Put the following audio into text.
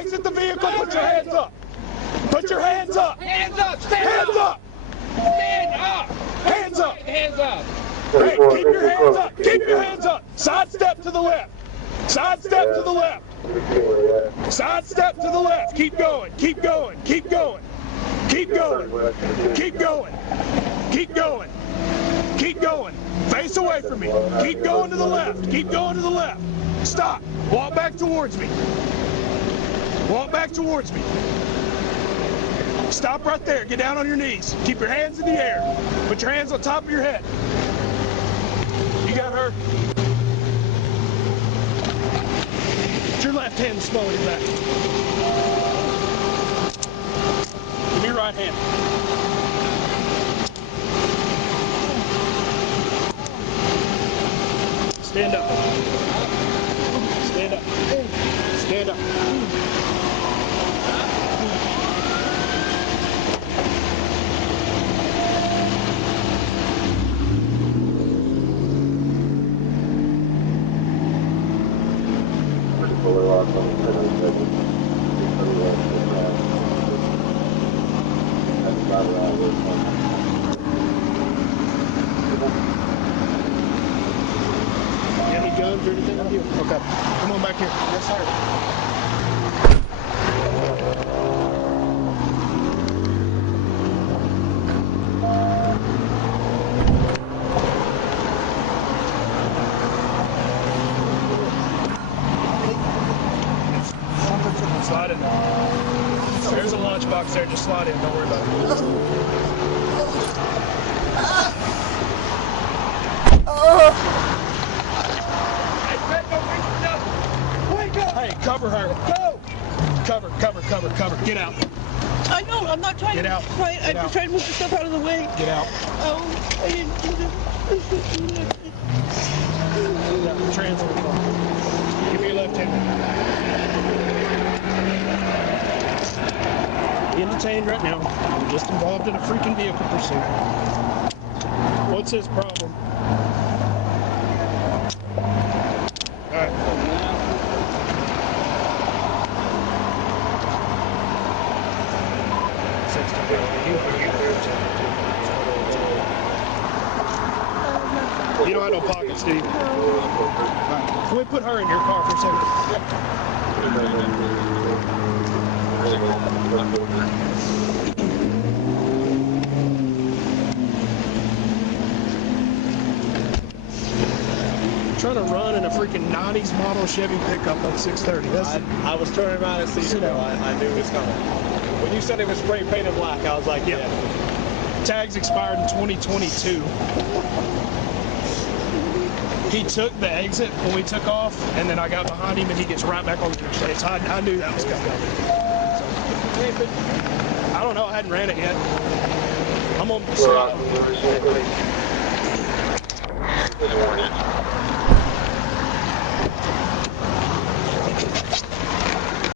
exit the vehicle, put your hands up. Put your hands up. Hands up, stand Hands up. Stand up. Hands up. Hands up. Hey, keep your hands up. Keep your hands up. Side step to the left. Side step to the left. Side step to the left. Keep going. Keep going. Keep going. Keep going. Keep going. Keep going. Keep going. Face away from me. Keep going to the left. Keep going to the left. Stop. Walk back towards me. Walk back towards me. Stop right there. Get down on your knees. Keep your hands in the air. Put your hands on top of your head. You got her. Put your left hand small in your back. Give me your right hand. Stand up. Stand up. Stand up. Any guns or anything on you? Okay. Come on back here. Yes, sir. Slide in. There's a lunchbox there. Just slide in. Don't worry about it. Hey, cover her. Go. Cover. Get out. I know. I'm not trying Get to out. fight. I'm just trying to move the stuff out of the way. Get out. Oh, I didn't do that. Transfer. Give me your left hand. Detained right now. I'm just involved in a freaking vehicle pursuit. What's his problem? Alright. You don't have no pockets, do you? Right. Can we put her in your car for a second? Trying to run in a freaking 90s model Chevy pickup on 630. I was turning around and see, I knew it was coming. When you said it was spray painted black, I was like, yeah. Tags expired in 2022. He took the exit when we took off, and then I got behind him, and he gets right back on the interstate. So I knew that was coming. So, I don't know. I hadn't ran it yet. I'm on the